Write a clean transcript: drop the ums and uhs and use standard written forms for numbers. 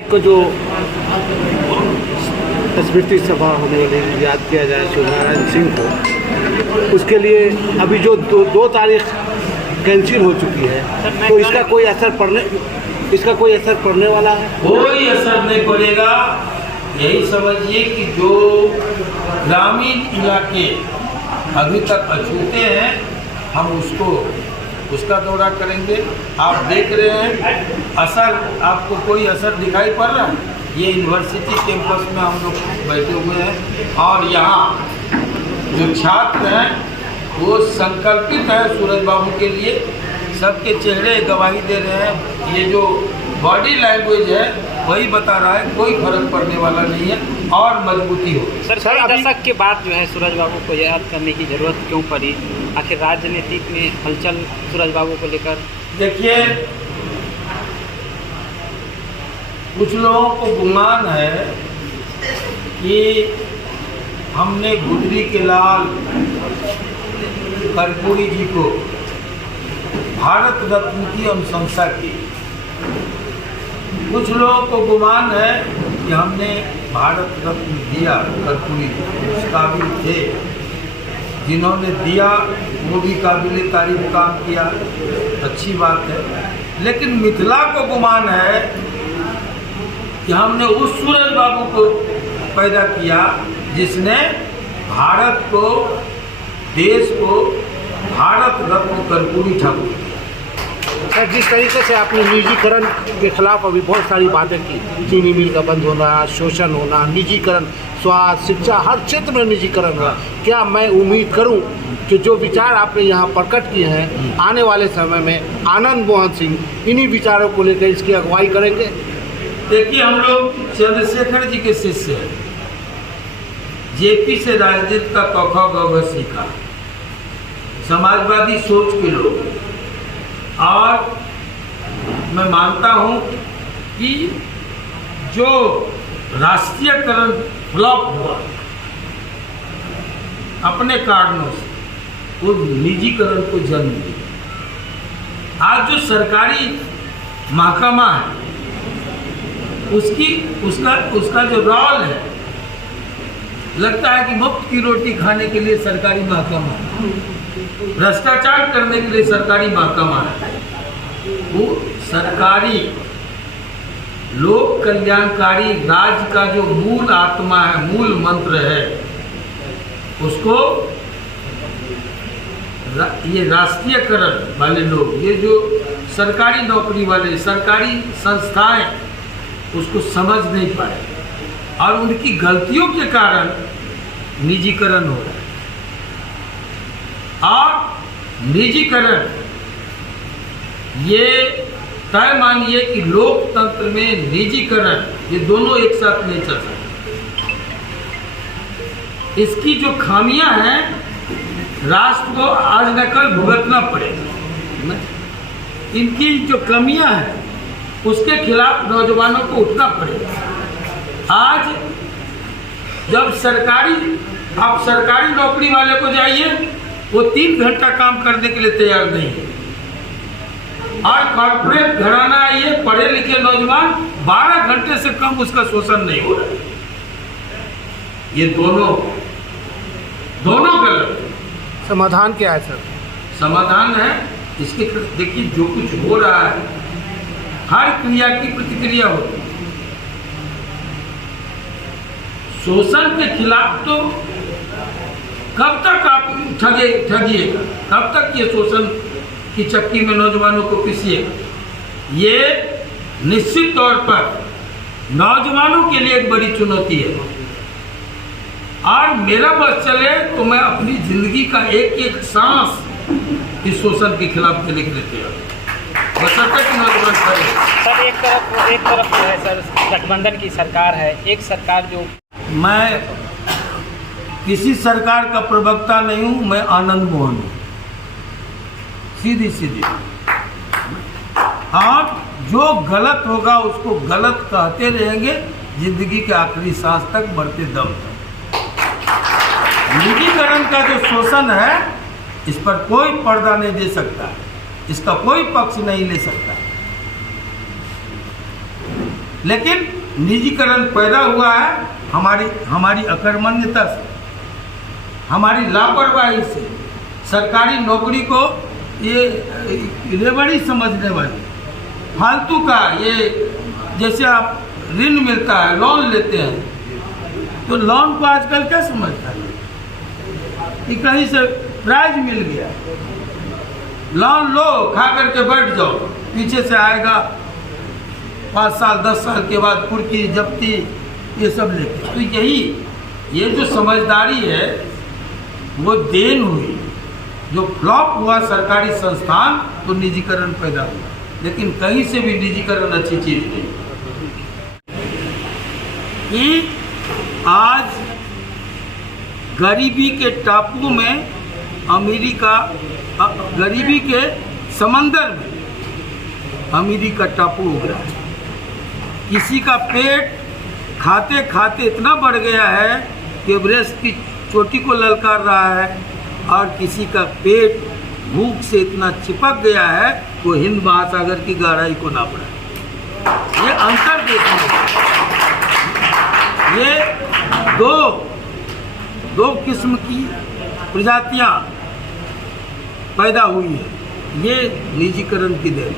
को जो स्मृति सभा होने वाली याद किया जाए शिवनारायण सिंह को, उसके लिए अभी जो दो तारीख कैंसिल हो चुकी है, तो इसका कोई असर पड़ने वाला है? कोई असर नहीं पड़ेगा। यही समझिए कि जो ग्रामीण इलाके अभी तक अछूते हैं, हम उसका दौरा करेंगे। आप देख रहे हैं असर, आपको कोई असर दिखाई पड़ रहा है? ये यूनिवर्सिटी कैंपस में हम लोग बैठे हुए हैं और यहाँ जो छात्र हैं वो संकल्पित है सूरज बाबू के लिए। सबके चेहरे गवाही दे रहे हैं। ये जो बॉडी लैंग्वेज है वही बता रहा है कोई फर्क पड़ने वाला नहीं है और मजबूती होगी। सर, कई दशक के बाद जो है सूरज बाबू को याद करने की जरूरत क्यों पड़ी? आखिर राजनीतिक में हलचल सूरज बाबू को लेकर। देखिए, कुछ लोगों को गुमान है कि हमने गुजरी के लाल कर्पूरी जी को भारत रत्न की अनुशंसा की। कुछ लोगों को गुमान है कि हमने भारत रत्न दिया कर्पूरी जी, उस काबिल थे। जिन्होंने दिया वो भी काबिल तारीफ काम किया, अच्छी बात है। लेकिन मिथिला को गुमान है कि हमने उस सूरज बाबू को पैदा किया जिसने भारत को, देश को भारत रत्न कर्पूरी ठाकुर। सर, जिस तरीके से आपने निजीकरण के खिलाफ अभी बहुत सारी बातें की, चीनी मिल का बंद होना, शोषण होना, निजीकरण, स्वास्थ्य, शिक्षा, हर क्षेत्र में निजीकरण हुआ, क्या मैं उम्मीद करूं कि जो विचार आपने यहाँ प्रकट किए हैं, आने वाले समय में आनंद मोहन सिंह इन्हीं विचारों को लेकर इसकी अगुवाई करेंगे? देखिए, हम लोग चंद्रशेखर जी के शिष्य हैं। जेपी से राजनीति का क ख ग घ सीखा, समाजवादी सोच के लोग। और मैं मानता हूं कि जो राष्ट्रीयकरण फ्लॉप हुआ अपने कारणों से, वो निजीकरण को जन्म दिया। आज जो सरकारी महकमा है उसका जो रोल है, लगता है कि मुफ्त की रोटी खाने के लिए सरकारी महकमा है, भ्रष्टाचार करने के लिए सरकारी महकमा है। वो सरकारी लोक कल्याणकारी राज्य का जो मूल आत्मा है, मूल मंत्र है, उसको ये राष्ट्रीयकरण वाले लोग, ये जो सरकारी नौकरी वाले, सरकारी संस्थाएं, उसको समझ नहीं पाए और उनकी गलतियों के कारण निजीकरण हो रहा है। और निजीकरण ये तय मानिए कि लोकतंत्र में निजीकरण, ये दोनों एक साथ नहीं चल सकते। इसकी जो खामियां हैं, राष्ट्र को आज न कल भुगतना पड़ेगा। इनकी जो कमियां हैं, उसके खिलाफ नौजवानों को उठना पड़ेगा। आज जब आप सरकारी नौकरी वाले को जाइए, वो 3 घंटा काम करने के लिए तैयार नहीं है। और कॉर्पोरेट घराना आइए, पढ़े लिखे नौजवान 12 घंटे से कम उसका शोषण नहीं हो रहा है। ये दोनों गलत। समाधान क्या है सर? समाधान है इसके, देखिए जो कुछ हो रहा है, हर क्रिया की प्रतिक्रिया होती है। शोषण के खिलाफ तो कब तक आप ठगिएगा? कब तक ये शोषण की चक्की में नौजवानों को पीसिएगा? ये निश्चित तौर पर नौजवानों के लिए एक बड़ी चुनौती है। और मेरा बस चले तो मैं अपनी जिंदगी का एक एक सांस इस शोषण के खिलाफ देने के लिए तैयार हूं। बशर्ते कि नौजवान करें। सर, एक तरफ जो है सर गठबंधन की सरकार है, एक सरकार जो, मैं किसी सरकार का प्रवक्ता नहीं हूं, मैं आनंद मोहन हूं, सीधी। और जो गलत होगा उसको गलत कहते रहेंगे जिंदगी के आखिरी सांस तक, बढ़ते दम तक। निजीकरण का जो शोषण है, इस पर कोई पर्दा नहीं दे सकता, इसका कोई पक्ष नहीं ले सकता। लेकिन निजीकरण पैदा हुआ है हमारी अकर्मण्यता से, हमारी लापरवाही से। सरकारी नौकरी को ये लेबड़ी समझने वाली फालतू का, ये जैसे आप ऋण मिलता है, लोन लेते हैं, तो लोन को आजकल क्या समझता है कि कहीं से प्राइज मिल गया, लोन लो, खा करके बैठ जाओ, पीछे से आएगा 5 साल 10 साल के बाद कुर्की जब्ती ये सब लेके। तो ये जो समझदारी है वो देन हुई, जो फ्लॉप हुआ सरकारी संस्थान, तो निजीकरण पैदा हुआ। लेकिन कहीं से भी निजीकरण अच्छी चीज नहीं। कि आज गरीबी के टापू में अमेरिका, गरीबी के समंदर में अमेरिका टापू उग रहा है। किसी का पेट खाते खाते इतना बढ़ गया है कि एवरेस्ट की चोटी को ललकार रहा है, और किसी का पेट भूख से इतना चिपक गया है वो हिंद महासागर की गहराई को नाप रहा है। ये अंतर देखने, ये दो किस्म की प्रजातियां पैदा हुई है। ये निजीकरण की देन।